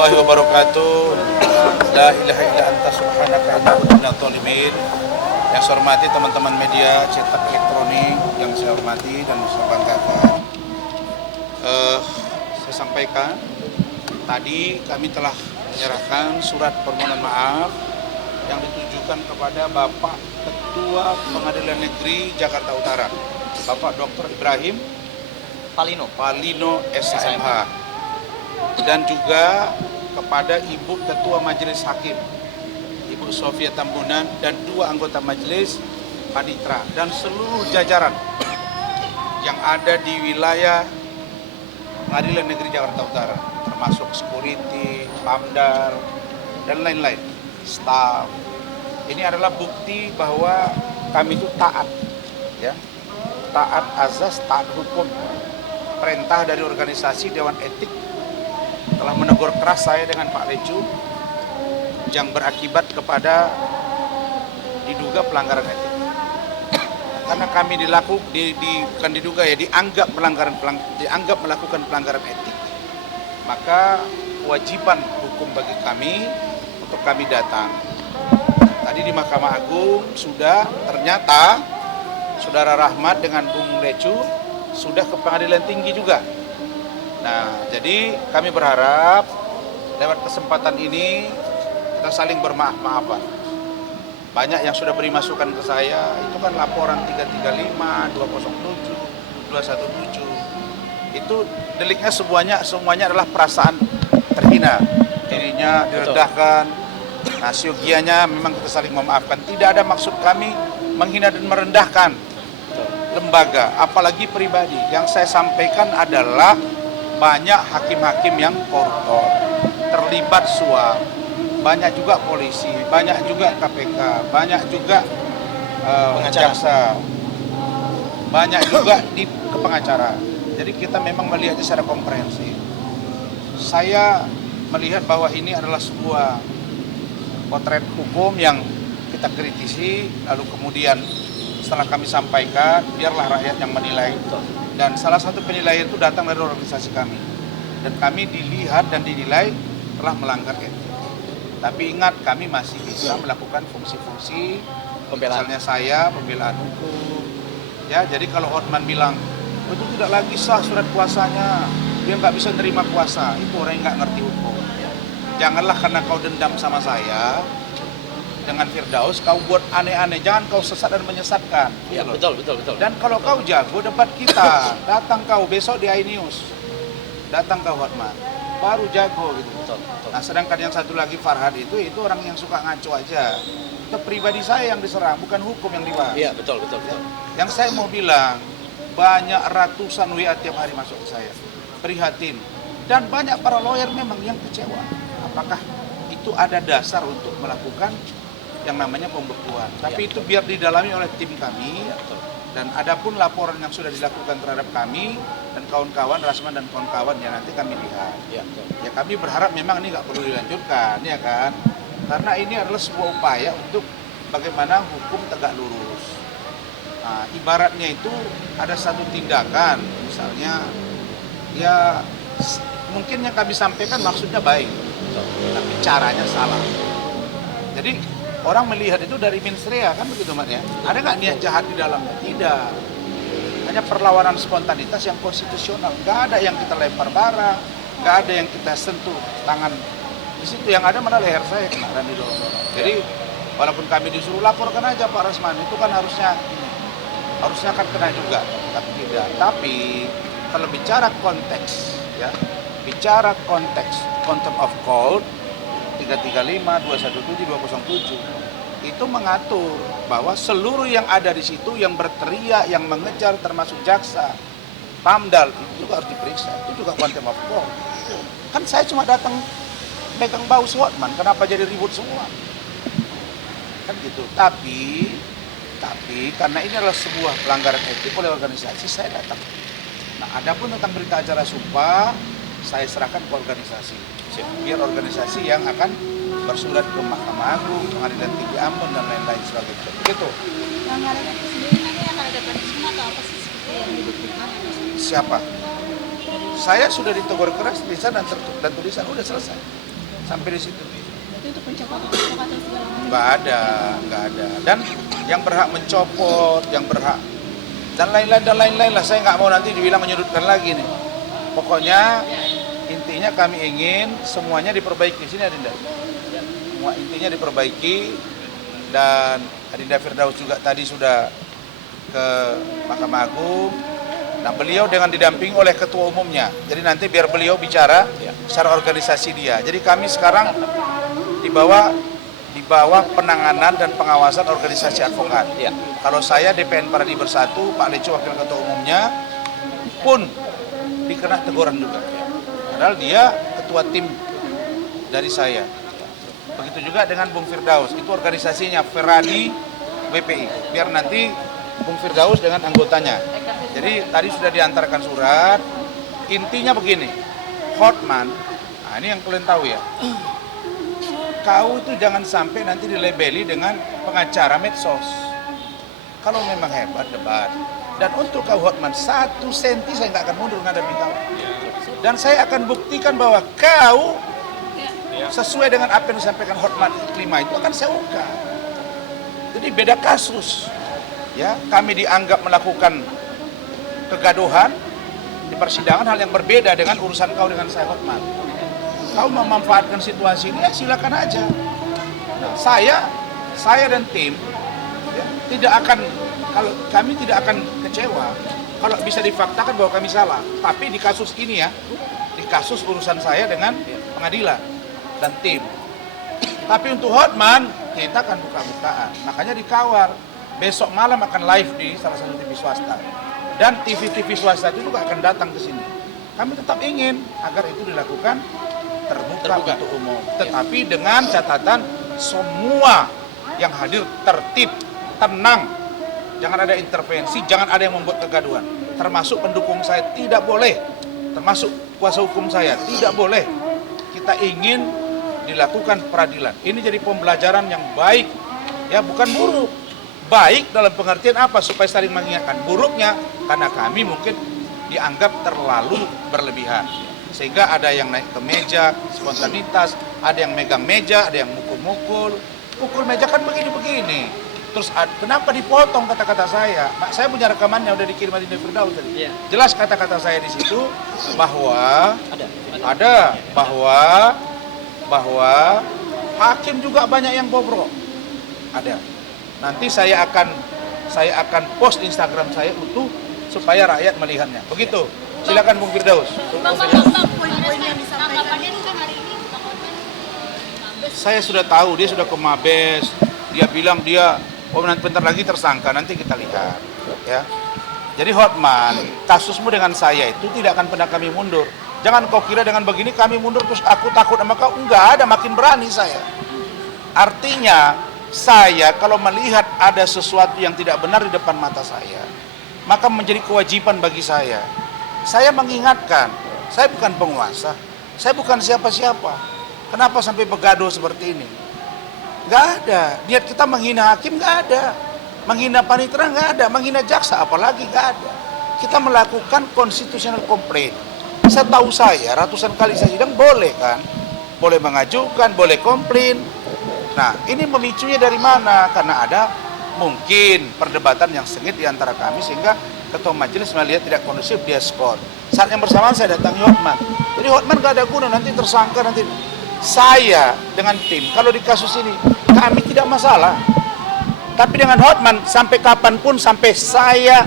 warahmatullahi wabarakatuh. La ilaha illa anta subhanaka inna kunna minadh dhalimin. Yang saya hormati teman-teman media cetak elektronik, yang saya hormati dan saya banggakan. Saya sampaikan tadi kami telah menyerahkan surat permohonan maaf yang ditujukan kepada Bapak Ketua Pengadilan Negeri Jakarta Utara, Bapak Dr. Ibrahim Palino SMH, dan juga kepada Ibu Ketua Majelis Hakim Ibu Sofia Tambunan dan 2 anggota majelis panitra dan seluruh jajaran yang ada di wilayah Pengadilan Negeri Jakarta Utara, termasuk security, pamdal, dan lain-lain, staf. Ini adalah bukti bahwa kami itu taat, ya, taat azas, taat hukum. Perintah dari organisasi Dewan Etik telah menegur keras saya dengan Pak Lecu yang berakibat kepada diduga pelanggaran etik. Karena kami bukan diduga ya, dianggap melakukan pelanggaran etik, maka kewajiban hukum bagi kami untuk kami datang. Tadi di Mahkamah Agung ternyata Saudara Rahmat dengan Bung Lecu sudah ke Pengadilan Tinggi juga. Nah, jadi kami berharap lewat kesempatan ini kita saling bermaaf-maafan. Banyak yang sudah beri masukan ke saya, itu kan laporan 335, 207, 217. Itu deliknya semuanya adalah perasaan terhina, dirinya direndahkan. Nah, siogianya memang kita saling memaafkan. Tidak ada maksud kami menghina dan merendahkan lembaga, apalagi pribadi. Yang saya sampaikan adalah banyak hakim-hakim yang koruptor, terlibat suap, banyak juga polisi, banyak juga KPK, banyak juga jaksa, banyak juga di pengacara. Jadi kita memang melihatnya secara komprehensif. Saya melihat bahwa ini adalah sebuah potret hukum yang kita kritisi, lalu kemudian setelah kami sampaikan, biarlah rakyat yang menilai. Dan salah satu penilaian itu datang dari organisasi kami. Dan kami dilihat dan dinilai telah melanggar etik. Tapi ingat, kami masih bisa melakukan fungsi-fungsi pembelaan. Misalnya saya, pembelaan hukum. Ya, jadi kalau Hotman bilang, itu tidak lagi sah surat kuasanya, dia nggak bisa nerima kuasa, itu orang yang nggak ngerti hukum. Janganlah karena kau dendam sama saya, dengan Firdaus, kau buat aneh-aneh, jangan kau sesat dan menyesatkan. Ya, betul. Dan kalau kau jago, debat kita, datang kau besok di iNews, datang kau Hotman, baru jago gitu. Betul. Nah, sedangkan yang satu lagi Farhad itu orang yang suka ngaco aja. Itu pribadi saya yang diserang, bukan hukum yang dibahas. Iya, betul. Yang saya mau bilang, banyak ratusan WA tiap hari masuk ke saya, prihatin. Dan banyak para lawyer memang yang kecewa. Apakah itu ada dasar untuk melakukan yang namanya pembekuan? Tapi itu biar didalami oleh tim kami. Dan adapun laporan yang sudah dilakukan terhadap kami dan kawan-kawan, Rasman dan kawan-kawan, ya nanti kami lihat. Ya kami berharap memang ini nggak perlu dilanjutkan, ya kan? Karena ini adalah sebuah upaya untuk bagaimana hukum tegak lurus. Nah, ibaratnya itu ada satu tindakan, misalnya, ya mungkin yang kami sampaikan maksudnya baik, tapi caranya salah. Jadi orang melihat itu dari mens rea, kan begitu Mas ya? Ada nggak niat jahat di dalamnya? Tidak. Hanya perlawanan spontanitas yang konstitusional. Nggak ada yang kita lempar barang, nggak ada yang kita sentuh tangan. Di situ yang ada mana leher saya kena dan didorong. Jadi walaupun kami disuruh laporkan aja Pak Rasman, itu kan harusnya kan kena juga, tapi tidak. Tapi kalau bicara konteks, ya, bicara konteks contempt of court 335, 217, 207 itu mengatur bahwa seluruh yang ada di situ yang berteriak, yang mengejar, termasuk jaksa, pamdal, itu juga harus diperiksa. Itu juga contempt of court. Kan saya cuma datang megang bau si Hotman, kenapa jadi ribut semua? Kan gitu. Tapi karena ini adalah sebuah pelanggaran etik oleh organisasi, saya datang. Nah, adapun tentang berita acara sumpah, saya serahkan ke organisasi. Biar organisasi yang akan bersurat ke Mahkamah Agung, Pengadilan Tinggi Ambon, dan lain-lain sebagainya. Begitu. Pelanggaran etik sendiri nanti akan ada punishment atau apa sih seperti yang dibuktikan? Siapa? Saya sudah ditegur keras, lisan dan tulisan, udah selesai. Sampai di situ. Berarti itu pencopot segala macam. Nggak ada. Dan yang berhak mencopot, yang berhak dan lain-lain lah. Saya nggak mau nanti dibilang menyudutkan lagi nih. Pokoknya intinya kami ingin semuanya diperbaiki. Sini Adinda. Semua intinya diperbaiki, dan Adinda Firdaus juga tadi sudah ke Mahkamah Agung. Nah, beliau dengan didampingi oleh ketua umumnya. Jadi nanti biar beliau bicara secara organisasi dia. Jadi kami sekarang di bawah penanganan dan pengawasan organisasi advokat. Kalau saya DPN Paradi Bersatu, Pak Leco wakil ketua umumnya pun dikena teguran juga. Padahal dia ketua tim dari saya. Begitu juga dengan Bung Firdaus, itu organisasinya Ferradi BPI. Biar nanti Bung Firdaus dengan anggotanya. Jadi tadi sudah diantarkan surat. Intinya begini, Hotman, nah ini yang kalian tahu ya. Kau itu jangan sampai nanti dilabeli dengan pengacara medsos. Kalau memang hebat, debat. Dan untuk kau Hotman, 1 senti saya nggak akan mundur menghadapi kau. Dan saya akan buktikan bahwa kau sesuai dengan apa yang disampaikan Hotman Iklima itu akan saya ungkap. Jadi beda kasus. Ya, kami dianggap melakukan kegaduhan di persidangan, hal yang berbeda dengan urusan kau dengan saya Hotman. Kau memanfaatkan situasi ini, ya silakan aja. Nah, saya dan tim ya, tidak akan, kalau kami tidak akan kecewa kalau bisa difaktakan bahwa kami salah. Tapi di kasus ini ya, di kasus urusan saya dengan pengadilan dan tim. Tapi untuk Hotman kita akan buka-bukaan, makanya dikawal. Besok malam akan live di salah satu TV swasta. Dan TV-TV swasta itu juga akan datang ke sini. Kami tetap ingin agar itu dilakukan terbuka. Untuk umum. Tetapi dengan catatan semua yang hadir tertib, tenang. Jangan ada intervensi, jangan ada yang membuat kegaduhan. Termasuk pendukung saya tidak boleh. Termasuk kuasa hukum saya tidak boleh. Kita ingin dilakukan peradilan. Ini jadi pembelajaran yang baik. Ya, bukan buruk. Baik dalam pengertian apa? Supaya saling mengingatkan. Buruknya karena kami mungkin dianggap terlalu berlebihan. Sehingga ada yang naik ke meja, spontanitas, ada yang megang meja, ada yang mukul-mukul. Pukul meja kan begini-begini. Terus kenapa dipotong kata-kata saya? Nah, saya punya rekamannya udah dikirim Adinda Firdaus tadi. Jelas kata-kata saya di situ bahwa bahwa hakim juga banyak yang bobrok. Ada. Nanti saya akan post Instagram saya utuh supaya rakyat melihatnya. Begitu. Silakan Bung Firdaus. Bang, poin-poin yang disampaikan itu kan hari ini Bang Hotman Mabes. Saya sudah tahu dia sudah ke Mabes. Dia bilang dia nanti bentar lagi tersangka, nanti kita lihat. Ya. Jadi Hotman, kasusmu dengan saya itu tidak akan pernah kami mundur. Jangan kau kira dengan begini kami mundur terus aku takut sama kau. Enggak ada, makin berani saya. Artinya saya kalau melihat ada sesuatu yang tidak benar di depan mata saya, maka menjadi kewajiban bagi saya. Saya mengingatkan, saya bukan penguasa, saya bukan siapa-siapa. Kenapa sampai begaduh seperti ini? Nggak ada. Niat kita menghina hakim nggak ada. Menghina panitera nggak ada. Menghina jaksa apalagi nggak ada. Kita melakukan constitutional complaint. Setahu saya ratusan kali saya sidang boleh kan? Boleh mengajukan, boleh komplain. Nah, ini memicunya dari mana? Karena ada mungkin perdebatan yang sengit di antara kami sehingga ketua majelis melihat tidak kondusif, dia skor. Saat yang bersamaan saya datangi Hotman. Jadi Hotman gak ada guna, nanti tersangka, nanti saya dengan tim, kalau di kasus ini kami tidak masalah. Tapi dengan Hotman sampai kapanpun, sampai saya,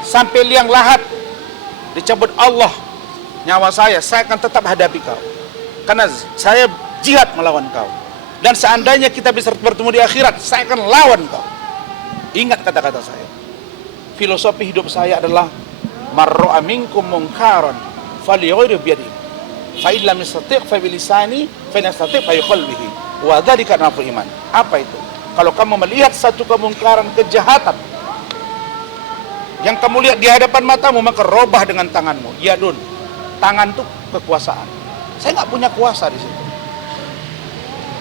sampai liang lahat dicabut Allah nyawa saya akan tetap hadapi kau. Karena saya jihad melawan kau. Dan seandainya kita bisa bertemu di akhirat, saya akan lawan kau. Ingat kata-kata saya. Filosofi hidup saya adalah marra'a minkum munkaran falyughayyirhu biyadihi. Fa in lam yastati' fa bilisani, fa in yastati' fa biqalbihi. Wa dzalika nafsul iman. Apa itu? Kalau kamu melihat satu kemungkaran, kejahatan yang kamu lihat di hadapan matamu, maka robah dengan tanganmu. Yadun. Tangan itu kekuasaan. Saya nggak punya kuasa di situ.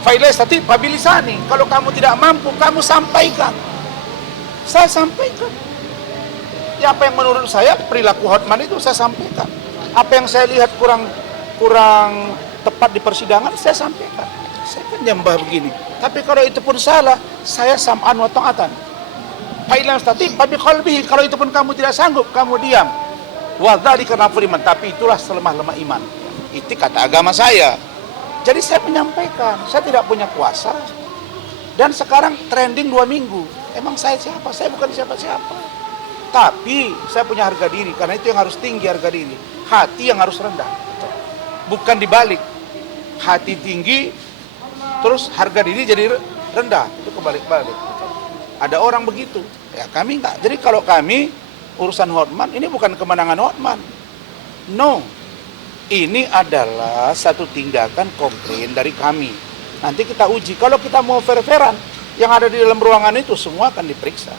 Failastati pabilisani. Kalau kamu tidak mampu, kamu sampaikan. Saya sampaikan. Ya, apa yang menurut saya perilaku Hotman itu saya sampaikan. Apa yang saya lihat kurang tepat di persidangan, saya sampaikan. Saya penyembah begini. Tapi kalau itu pun salah, saya sam'an wa ta'atan. Fa'ilam stati, tapi kalau itu pun kamu tidak sanggup, kamu diam. Wa dzalika nafsul iman, tapi itulah selemah-lemah iman. Itu kata agama saya. Jadi saya menyampaikan, saya tidak punya kuasa. Dan sekarang trending 2 minggu. Emang saya siapa? Saya bukan siapa-siapa. Tapi saya punya harga diri, karena itu yang harus tinggi harga diri. Hati yang harus rendah. Bukan dibalik. Hati tinggi, terus harga diri jadi rendah. Itu kebalik-balik. Ada orang begitu. Ya kami enggak. Jadi kalau kami, urusan Hotman, ini bukan kemenangan Hotman. No. Ini adalah satu tindakan komplain dari kami. Nanti kita uji. Kalau kita mau fair-fairan, yang ada di dalam ruangan itu semua akan diperiksa.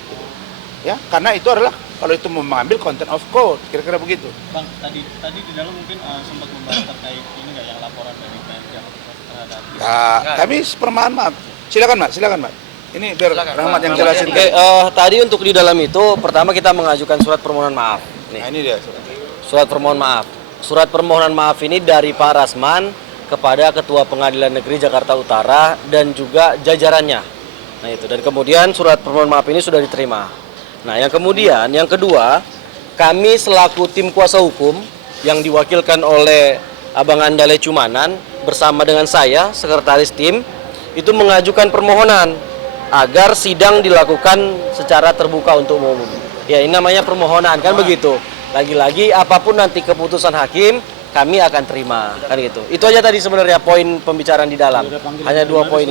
Ya, karena itu adalah kalau itu mengambil content of code, kira-kira begitu. Bang, tadi di dalam mungkin sempat membahas terkait ini nggak yang laporan dari pihak terhadap. Nah, kami permohonan maaf. Silakan, Mbak. Silakan, Mbak. Ini biar Rahmat yang jelasin. Oke, tadi untuk di dalam itu pertama kita mengajukan surat permohonan maaf. Nah, ini dia. Surat permohonan maaf. Surat permohonan maaf ini dari Pak Rasman kepada Ketua Pengadilan Negeri Jakarta Utara dan juga jajarannya. Nah itu, dan kemudian surat permohonan maaf ini sudah diterima. Nah yang kemudian, yang kedua, kami selaku tim kuasa hukum yang diwakilkan oleh Abang Andale Cumanan bersama dengan saya, sekretaris tim, itu mengajukan permohonan agar sidang dilakukan secara terbuka untuk umum. Ya ini namanya permohonan, kan begitu. Lagi-lagi apapun nanti keputusan hakim, kami akan terima, kan gitu. Itu aja tadi sebenarnya poin pembicaraan di dalam. Hanya 2 poin itu.